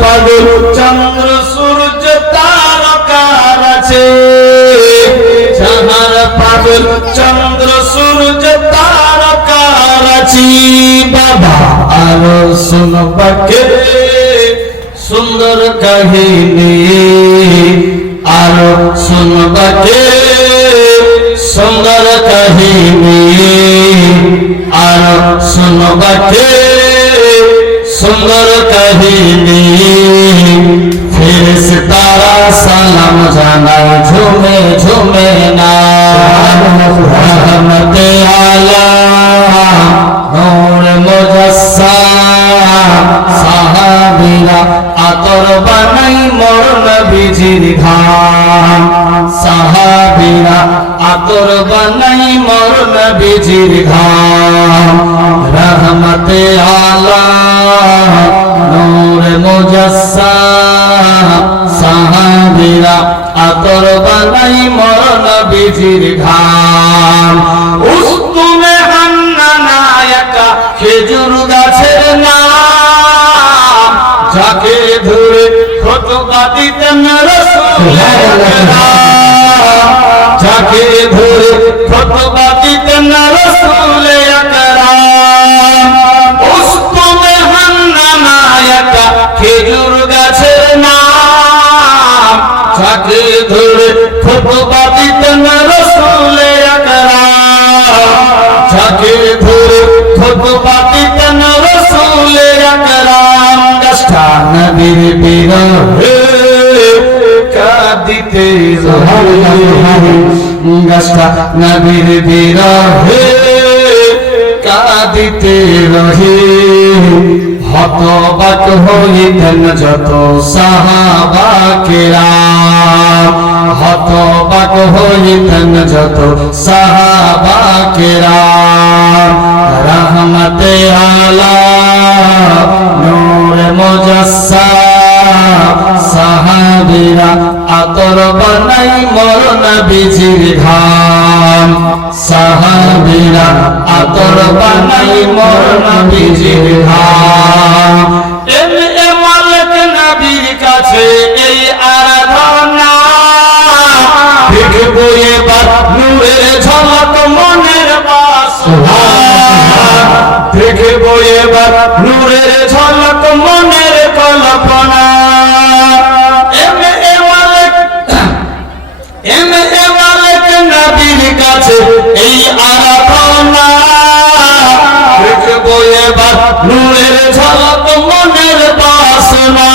পাগল চন্দ্র, সূর্য তারকার আছে। যাহার পাগল চন্দ্র, সূর্য তারকার আছে। বাবা আরও শুনবাকে সুন্দর কাহিনী। আরও শুনবাকে সুন্দর কাহিনী। আরও শুনবাকে সুন্দর কাহিনী। ফিরিস তারা সালাম জানায়, ঝুমে ঝুমে না। রহমতে আলা নূর মুজাসসাম। সাহাবীরা আতর বানাই মোর নবীজির ঘাম। সাহাবীরা আতর বানাই মোর নবীজির ঘাম। রহমতে আলা নূর মুজাসসাম। সাহাবীরা আতর বানাই মোর নবীজির ঘাম। উস্তুমে হান্না নায়কা খেজুর গাছের নাম। যাকে ধরে খোতবা দিতেন রাসূল যাকে ধরে খোতবা দিতেন রাসূল আকরাম। উস্তুমে হান্না নায়কা খেজুর গাছের নাম। যাকে ধরে খোতবা দিতেন রাসূল আকরাম। যাকে ধরে খোতবা দিতেন রাসূল আকরাম। গাছটা নবীর বিরহে কাঁদিতে গাছটা নবীর বিরহে কাঁদিতে রহে। হতবাক হইতেন যত সাহাবাকেরা। হতবাক হইতেন যত সাহাবাকেরা। রহমতে আলা, নূর মুজাসসাম সাহাবীরা আতর বানাই মোর নবীজির ঘাম সাহাবীরা আতর বানাই মোর নবীজির ঘাম এম এ মালিক নবীর কাছে এই আরাধনা। দেখব এবার নূরের ঝলক মনের বাসনা। দেখব এবার নূরের ঝলক মনের কল্পনা। নূরের ঝলক মনের বাসনা।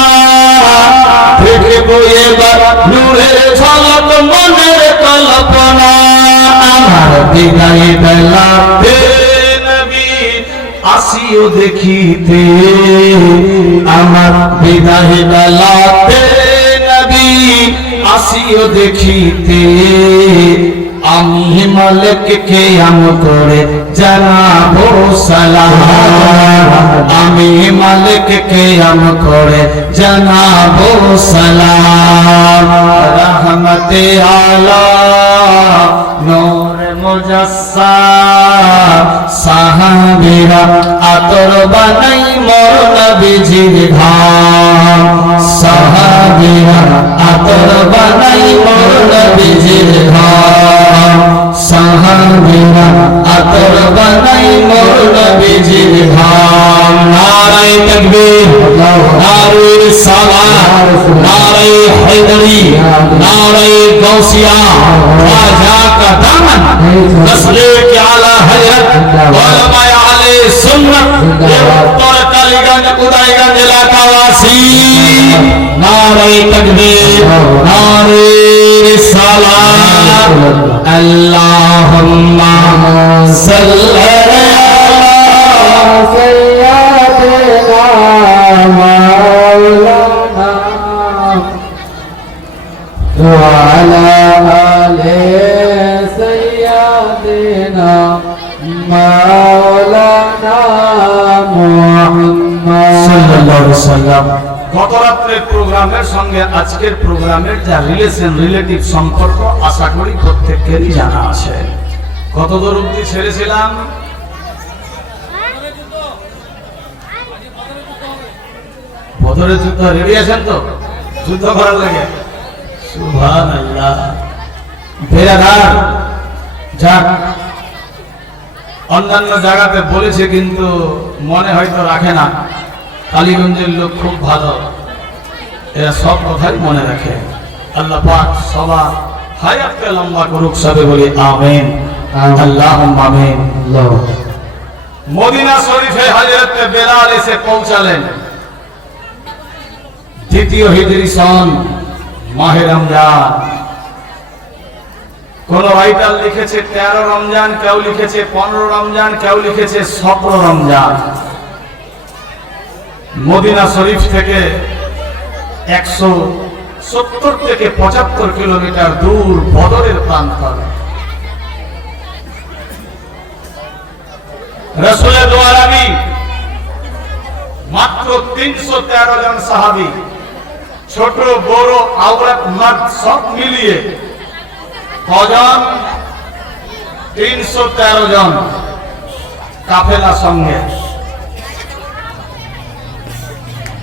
দেখব এবার নূরের ঝলক মনের কল্পনা। আমার বিদায় বেলা আসিও দেখিতে। আমার বিদায় বেলাতে নবী, আসিও দেখিতে। আমি মালিককে আম করে জানাব সালাম আমি মালিককে আম করে জানাব সালাম রহমতে আলা, নূর মুজাসসাম সাহাবীরা আতর বানাই মোর নবীজির ঘাম। जिभाम नारे तकबीर। नारे हैदरी। नारे गौसिया। राजा का दामन। नस्ले के आला हज़रत। आले सुन्नत। इलाका वासी। नारे तकबीर। नारे साला अल्लाहुम्मा सल्लल्लाहु গত রাত্রের প্রোগ্রামের সঙ্গে আজকের প্রোগ্রামের যা রিলেশন রিলেটিভ সম্পর্ক, আশা করি প্রত্যেকেরই জানা আছে। কত দূর অব্দি ছেড়েছিলাম? বদরের যুদ্ধ রেডি আছেন তো? যুদ্ধ করার লাগে। সুভান আল্লাহ বেড়াধার যাক। অন্যান্য জায়গাতে বলেছে কিন্তু মনে হয়তো রাখে না। কালীগঞ্জের লোক খুব ভালো। এরা সব কথাই মনে রাখে। আল্লাহ পাক সবার হায়াতকে লম্বা করুক সবে বলি আমিন। আমিন। আল্লাহ আমিন। আল্লাহ মদিনা শরীফে হজরত বেলাল এসে পৌঁছালেন। দ্বিতীয় হিজরি সন, মাহে রমজান। কোন রাইটার লিখেছে তেরো রমজান, কেউ লিখেছে পনেরো রমজান, কেউ লিখেছে সতেরো রমজান। মদিনা শরীফ থেকে একশো সত্তর থেকে পঁচাত্তর কিলোমিটার দূর বদরের প্রান্তর। রসুলের দোয়ারামি মাত্র তিনশো তেরো জন সাহাবি, ছোট, বড় আওরাত মার্দ সব মিলিয়ে কজন? তিনশো তেরো জন কাফেলা সঙ্গে।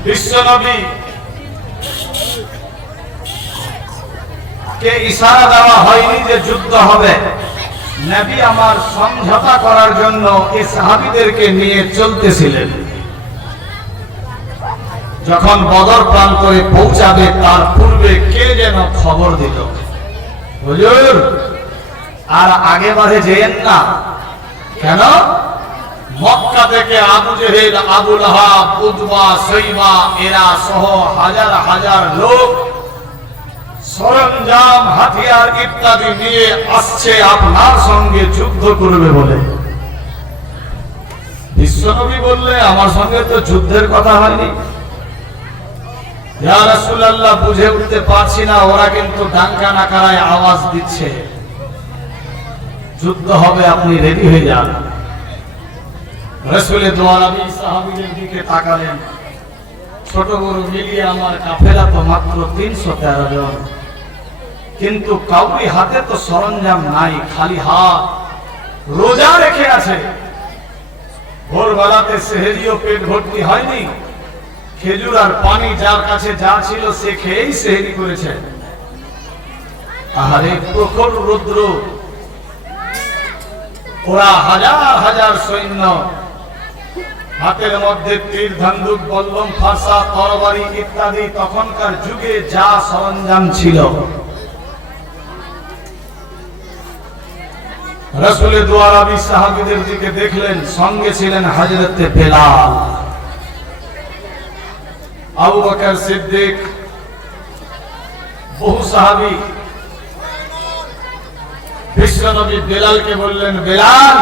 বিশ্বনবী কে ইশারা দেওয়া হয়নি যে যুদ্ধ হবে। নবী আমার সমঝোতা করার জন্য এই সাহাবিদেরকে নিয়ে চলতেছিলেন। যখন বদর প্রান্তরে পৌঁছাবে, তার পূর্বে কে যেন খবর দিল? হুজুর, আর আগে বাড়ে যেয়েন না। কেন? মক্কা থেকে আবু জেহেল, আবুল আহাব উদবা সৈমা, এরা সহ হাজার হাজার লোক সরঞ্জাম, হাতিয়ার ইত্যাদি নিয়ে আসছে আপনার সঙ্গে যুদ্ধ করবে বলে। বিশ্বনবী বললে, আমার সঙ্গে তো যুদ্ধের কথা হয়নি। রাসূলুল্লাহ, বুঝে উঠতে পারছি না, ওরা কিন্তু ডাঙ্কা নাকারায় আওয়াজ দিচ্ছে। যুদ্ধ হবে, আপনি রেডি হয়ে যান। রসুলের দোয়ারাবি সাহাবিদের দিকে তাকালেন। ছোট বড় মিলিয়ে আমার কাফেলা তো মাত্র তিনশো তেরো জন। কিন্তু কাউরি হাতে তো সরঞ্জাম নাই, খালি হাত। রোজা রেখে আছে। ভোরবেলাতে সেহেরিও পেট ভর্তি হয়নি। খেজুর আর পানি যার কাছে যা ছিল সে খেয়েই সেহেরি করেছে। আহারে, প্রখর রুদ্র। ওরা হাজার হাজার সৈন্য। হাতের মধ্যে তীর, ধন্দুক, বল্লম, ফাঁসা, তরবারি ইত্যাদি তখনকার যুগে যা সরঞ্জাম ছিল। রসুলের দোয়ারাবি সাহাবিদের দিকে দেখলেন, সঙ্গে ছিলেন হাজরতে বেলাল। আবু বকর সিদ্দিক, বহু সাহাবি বিশ্বনবী বেলালকে বললেন, বেলাল,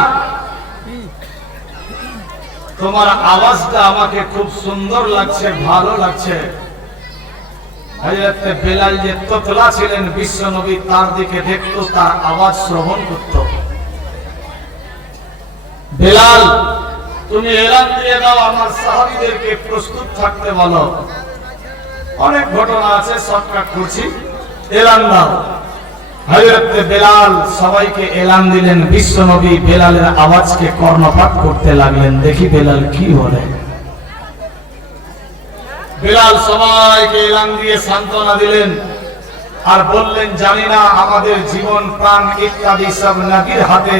তোমার আওয়াজটা আমাকে খুব সুন্দর লাগছে, ভালো লাগছে। বেলাল যে তোতলা ছিলেন বিশ্বনবী তার দিকে দেখতো, তার আওয়াজ শ্রবণ করত। বেলাল তুমি এলান দিয়ে দাও, আমার সাহাবীদেরকে প্রস্তুত থাকতে বলো। অনেক ঘটনা আছে শর্টকাট করছি। এলান দাও বেলাল সবাইকে এলান দিলেন। বিশ্বনবী বেলালের আওয়াজকে কর্ণপাত করতে লাগলেন। দেখি বেলাল কি বলে। বেলাল সবাইকে এলান দিয়ে সান্ত্বনা দিলেন আর বললেন, জানি না আমাদের জীবন প্রাণ ইত্যাদি সব নবীর হাতে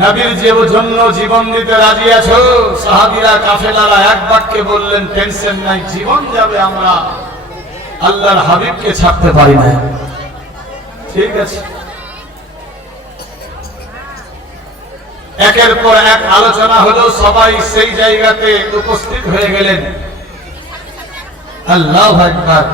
নবীর যে জন্য জীবন দিতে রাজি আছো, সাহাবিরা, কাফেলারা এক বাক্যে বললেন, টেনশন নাই, জীবন যাবে আমরা। আল্লাহর হাবিবকে ছাড়তে পারি না। ঠিক আছে। একের পর এক আলোচনা হলো, সবাই সেই জায়গাতে উপস্থিত হয়ে গেলেন। আল্লাহ একবার